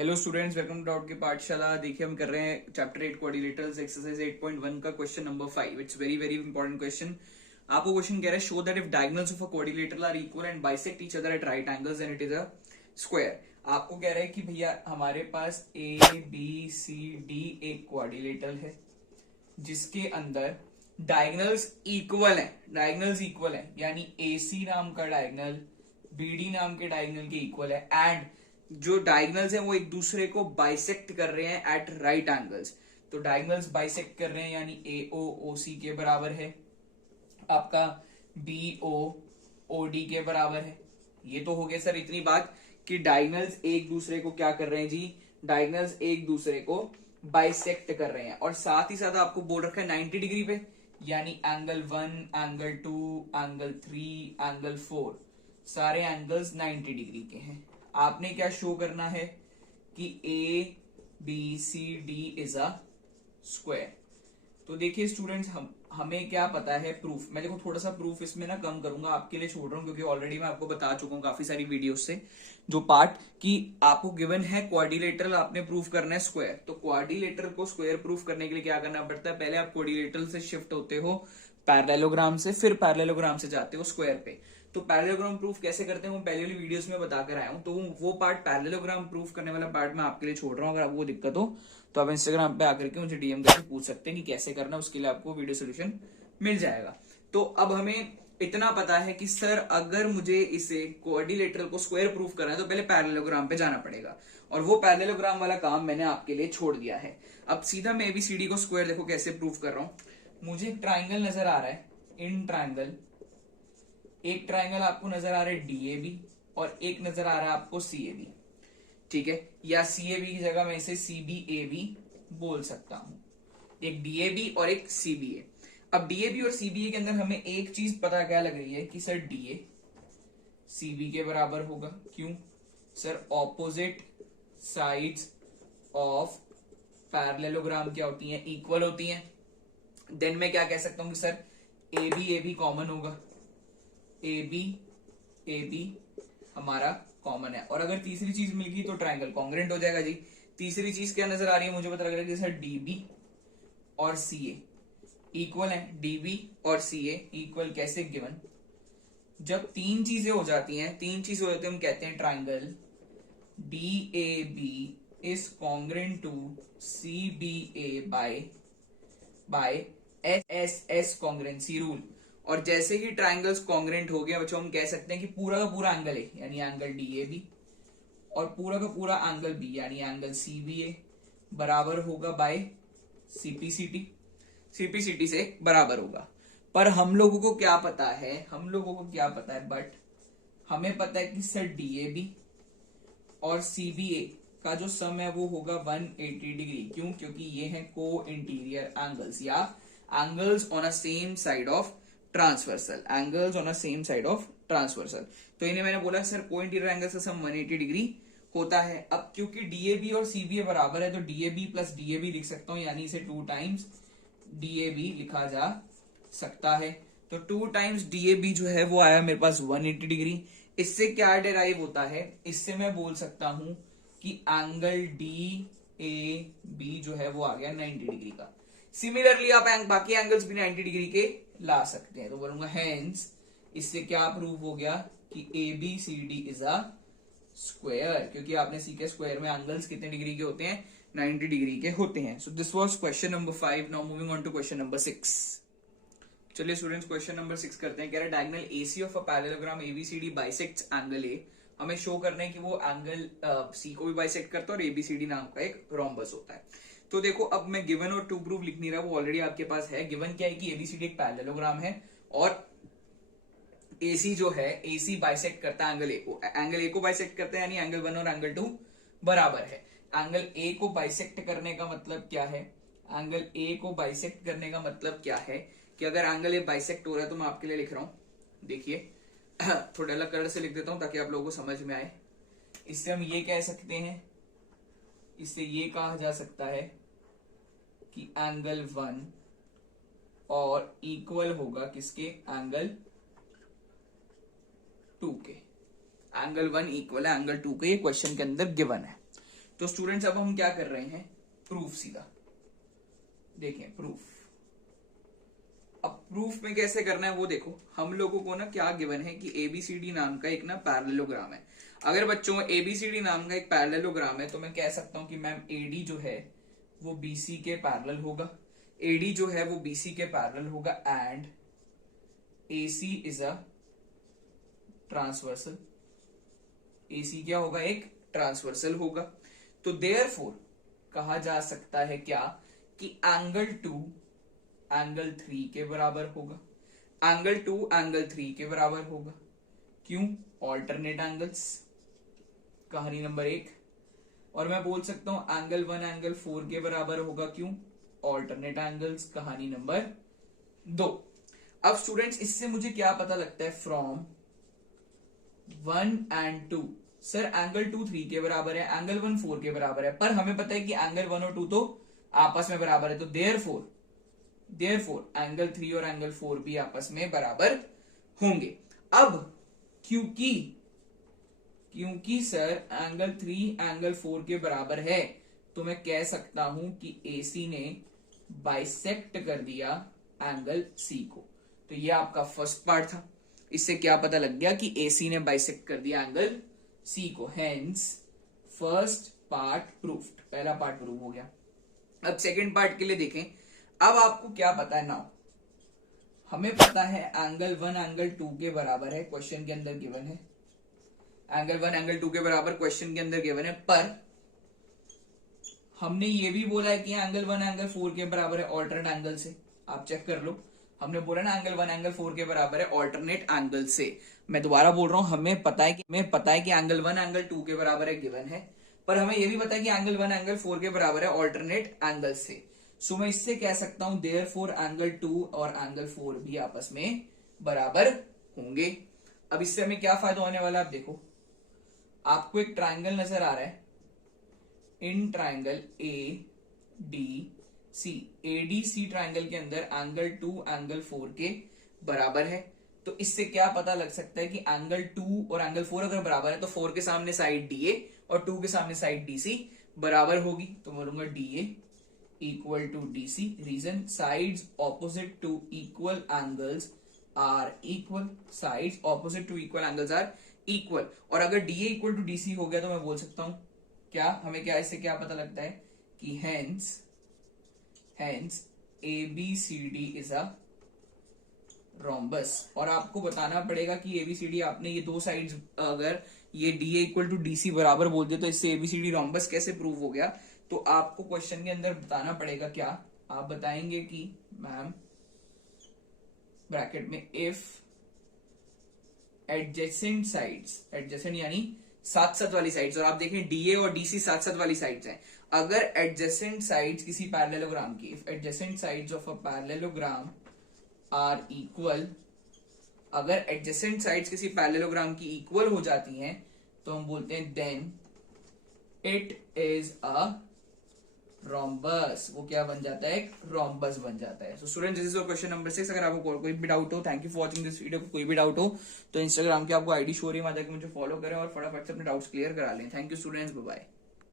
Hello students, welcome to out की पाठशाला। देखिए हम कर रहे हैं चैप्टर 8 कोऑर्डिनेटर्स एक्सरसाइज 8.1 का question number 5। It's very very important question. आपको क्वेश्चन कह रहा है show that if diagonals of a quadrilateral are equal and bisect each other at right angles then it is a square. आपको कह रहा है कि भैया हमारे पास ए बी सी डी एक कोऑर्डिनेटर है जिसके अंदर डायगोनल्स इक्वल है यानी ए सी नाम का डायगोनल बी डी नाम के डायगोनल के इक्वल है एंड जो डायगोनल्स हैं वो एक दूसरे को बाइसेक्ट कर रहे हैं एट राइट एंगल्स। तो डायगोनल्स बाइसेक्ट कर रहे हैं यानी ए ओ सी के बराबर है, आपका बी ओ डी के बराबर है। ये तो हो गया सर इतनी बात कि डायगोनल्स एक दूसरे को क्या कर रहे हैं जी, डायगोनल्स एक दूसरे को बाइसेक्ट कर रहे हैं। और साथ ही साथ आपको बोल रखा है 90 डिग्री पे, यानी एंगल 1, एंगल 2, एंगल 3, एंगल 4 सारे एंगल्स 90 डिग्री के हैं। आपने क्या शो करना है कि A B C D is a square. तो देखिए स्टूडेंट्स, हमें क्या पता है प्रूफ। मैं देखो थोड़ा सा प्रूफ इसमें ना कम करूंगा, आपके लिए छोड़ रहा हूं क्योंकि ऑलरेडी मैं आपको बता चुका हूं काफी सारी वीडियोस से जो पार्ट कि आपको गिवन है क्वाड्रिलेटरल, आपने प्रूफ करना है स्क्वायर। तो क्वाड्रिलेटरल को स्क्वायर प्रूफ करने के लिए क्या करना पड़ता है, पहले आप क्वाड्रिलेटरल से शिफ्ट होते हो पैरेललोग्राम से, फिर पैरेललोग्राम से जाते हो स्क्वायर पे। तो पैरेललोग्राम प्रूफ कैसे करते हैं वो पहले वाली वीडियोस में बताकर आया हूं। तो वो पार्ट पैरेललोग्राम प्रूफ करने वाला पार्ट मैं आपके लिए छोड़ रहा हूं। अगर आपको दिक्कत हो तो आप इंस्टाग्राम पे आकर के मुझे डीएम करके पूछ सकते हैं कि कैसे करना, उसके लिए आपको वीडियो सोल्यूशन मिल जाएगा। तो अब हमें इतना पता है कि सर अगर मुझे इसे क्वाड्रिलेटरल को स्क्वायर प्रूफ करना है तो पहले पैरेललोग्राम पे जाना पड़ेगा, और वो पैरेललोग्राम वाला काम मैंने आपके लिए छोड़ दिया है। अब सीधा मैं एबीसीडी को स्क्वायर देखो कैसे प्रूफ कर रहा हूं। मुझे एक ट्राइंगल नजर आ रहा है, इन ट्राइंगल एक ट्राइंगल आपको नजर आ रहा है डीएबी और एक नजर आ रहा है आपको सीएबी, ठीक है। या सीएबी की जगह मैं इसे सीबीए बोल सकता हूं। एक डीएबी और एक सीबीए। अब डीएबी और सीबीए के अंदर हमें एक चीज पता क्या लग रही है कि सर डीए सीबी के बराबर होगा। क्यों sir, opposite sides of parallelogram क्या होती हैं, इक्वल होती हैं। देन मैं क्या कह सकता हूं कि सर ए बी कॉमन होगा, ए बी हमारा कॉमन है। और अगर तीसरी चीज मिल गई तो ट्राइंगल कॉन्ग्रेंट हो जाएगा जी। तीसरी चीज क्या नजर आ रही है, मुझे पता लग रहा है कि सर डीबी और सीए इक्वल है। डीबी और सीए इक्वल कैसे, गिवन जब तीन चीजें हो जाती हैं, हम कहते हैं triangle D A B is congruent to C B A by S S congruency rule. और जैसे ही ट्राइंगल्स कॉन्ग्रेंट हो गया बच्चों, हम कह सकते हैं कि पूरा का पूरा एंगल है यानी एंगल डीएबी और पूरा का पूरा एंगल बी यानी एंगल सीबीए बराबर होगा बाय सीपीसीटी से बराबर होगा। पर हम लोगों को क्या पता है, बट हमें पता है कि सर डीएबी और सीबीए का जो सम है वो होगा 180 डिग्री। क्यों, क्योंकि ये हैं को इंटीरियर एंगल्स या angles on a same side of transversal, तो इन्हें मैंने बोला सर को इंटीरियर एंगल्स का सम 180 डिग्री होता है। अब क्योंकि डीएबी और सीबीए बराबर है तो डीएबी प्लस डीएबी लिख सकता हूं, यानी इसे 2 टाइम्स डीएबी लिखा जा सकता है। तो 2 टाइम्स डीएबी जो है वो आया मेरे पास 180 डिग्री। इससे क्या डिराइव होता है, इससे मैं बोल सकता हूं कि एंगल डी ए बी जो है वो आ गया 90 डिग्री का। सिमिलरली आप बाकी एंगल्स भी 90 डिग्री के ला सकते हैं। तो बोलूंगा हेंस इससे क्या प्रूव हो गया कि A B C D is a square, क्योंकि आपने सीखे स्क्वायर में एंगल्स कितने डिग्री के होते हैं, 90 डिग्री के होते हैं। So this was question number 5। Now moving on to question number 6। चलिए स्टूडेंट्स क्वेश्चन नंबर 6 करते हैं। कह रहा है diagonal AC of a parallelogram ABCD bisects angle A. हमें शो करना है कि वो एंगल सी को भी बाइसेक्ट करता है और एबीसीडी नाम का एक रोम्बस होता है। तो देखो अब मैं गिवन और टू प्रूफ लिख नहीं रहा, वो ऑलरेडी आपके पास है। गिवन क्या है कि एबीसीडी एक पैरेललोग्राम है और एसी जो है, एसी बाइसेक्ट करता है एंगल ए को बाइसेक्ट करता है, यानी एंगल 1 और एंगल 2 बराबर है। एंगल ए को बाइसेक्ट करने का मतलब क्या है, एंगल ए को बाइसेक्ट करने का मतलब क्या है कि अगर एंगल ए बाइसेक्ट हो रहा है तो मैं आपके लिए लिख रहा हूं, देखिए थोड़ा अलग कलर से लिख देता हूं ताकि आप लोगों को समझ में आए। इससे हम ये कह सकते हैं, इससे ये कहा जा सकता है कि एंगल 1 और इक्वल होगा किसके, एंगल 2 के। एंगल 1 इक्वल है एंगल 2 के, ये क्वेश्चन के अंदर गिवन है। तो स्टूडेंट्स अब हम क्या कर रहे हैं, प्रूफ सीधा देखें, प्रूफ। अब प्रूफ में कैसे करना है वो देखो, हम लोगों को ना क्या गिवन है कि एबीसीडी नाम का एक ना पैरेललोग्राम है। अगर बच्चों एबीसीडी नाम का एक पैरेललोग्राम है तो मैं कह सकता हूं कि मैम एडी जो है वो बीसी के पैरेलल होगा, एडी जो है वो बीसी के पैरेलल होगा, and AC is a transversal. AC क्या होगा, एक ट्रांसवर्सल होगा। तो देयरफॉर कहा जा सकता है क्या कि एंगल 2 एंगल 3 के बराबर होगा, एंगल 2 एंगल 3 के बराबर होगा। क्यों, ऑल्टरनेट एंगल्स, कहानी नंबर 1। और मैं बोल सकता हूं एंगल 1 एंगल 4 के बराबर होगा, क्यों, ऑल्टरनेट एंगल्स, कहानी नंबर 2। अब स्टूडेंट्स इससे मुझे क्या पता लगता है, फ्रॉम 1 एंड 2, सर एंगल 2 3 के बराबर है, एंगल 1 4 के बराबर है, पर हमें पता है कि एंगल 1 और 2 तो आपस में बराबर है, तो देयरफॉर एंगल 3 और एंगल 4 भी आपस में बराबर होंगे। अब क्योंकि सर एंगल 3 एंगल 4 के बराबर है, तो मैं कह सकता हूं कि AC ने बाइसेक्ट कर दिया एंगल C को। तो ये आपका फर्स्ट पार्ट था, इससे क्या पता लग गया कि AC ने बाइसेक्ट कर दिया एंगल C को, हेंस फर्स्ट पार्ट प्रूफ्ड, पहला पार्ट प्रूव हो गया। अब सेकंड पार्ट के लिए देखें, अब आपको क्या पता है नाउ, हमें पता है एंगल 1 एंगल 2 के बराबर है, क्वेश्चन के अंदर गिवन है, एंगल 1 एंगल 2 के बराबर क्वेश्चन के अंदर गिवन है, पर हमने ये भी बोला है कि एंगल 1 एंगल 4 के बराबर है ऑल्टरनेट एंगल से। आप चेक कर लो, हमने बोला ना एंगल 1 एंगल 4 के बराबर है ऑल्टरनेट एंगल से। मैं दोबारा बोल रहा हूं, हमें पता है कि एंगल 1 एंगल 2 के बराबर है, गिवन है, पर हमें यह भी पता है कि एंगल 1 एंगल 4 के बराबर है ऑल्टरनेट एंगल से। सो मैं इससे कह सकता हूं देयरफॉर एंगल 2 और एंगल 4 भी आपस में बराबर होंगे। अब इससे हमें क्या फायदा होने वाला है, आप देखो, आपको एक ट्राइंगल नजर आ रहा है, in triangle ADC, ADC triangle के अंदर एंगल 2 एंगल 4 के बराबर है। तो इससे क्या पता लग सकता है कि एंगल 2 और एंगल 4 अगर बराबर है तो 4 के सामने साइड DA और 2 के सामने साइड DC बराबर होगी। तो बोलूंगा DA equal to DC, reason sides opposite to equal angles are equal, sides opposite to equal angles are equal. और अगर DA इक्वल टू DC हो गया तो मैं बोल सकता हूं क्या, हमें क्या इससे क्या पता लगता है कि hence ABCD is a rhombus. और आपको बताना पड़ेगा कि ABCD, आपने ये दो साइड्स अगर ये DA इक्वल टू DC बराबर बोल दिया तो इससे ABCD रोम्बस कैसे प्रूव हो गया। तो आपको क्वेश्चन के अंदर बताना पड़ेगा क्या, आप बताएंगे कि मैम ब्रैकेट में इफ एडजेसेंट साइड्स, एडजेसेंट यानी साथ साथ वाली साइड्स, और आप देखें DA और DC साथ साथ वाली साइड्स हैं, अगर एडजेसेंट साइड्स किसी पैरेललोग्राम की, if adjacent sides of a parallelogram are equal, अगर एडजेसेंट साइड्स किसी पैरेललोग्राम की इक्वल हो जाती हैं तो हम बोलते हैं then it is a rhombus. वो क्या बन जाता है, एक रोम्बस बन जाता है। So student, this is your question number 6। अगर आपको कोई भी डाउट हो, thank you for watching this video, कोई भी डाउट हो तो इंस्टाग्राम की आपको आईडी शो रही है, वहां जाकर मुझे फॉलो करें और फटाफट से अपने डाउट्स क्लियर करा लें। Thank you students, bye bye.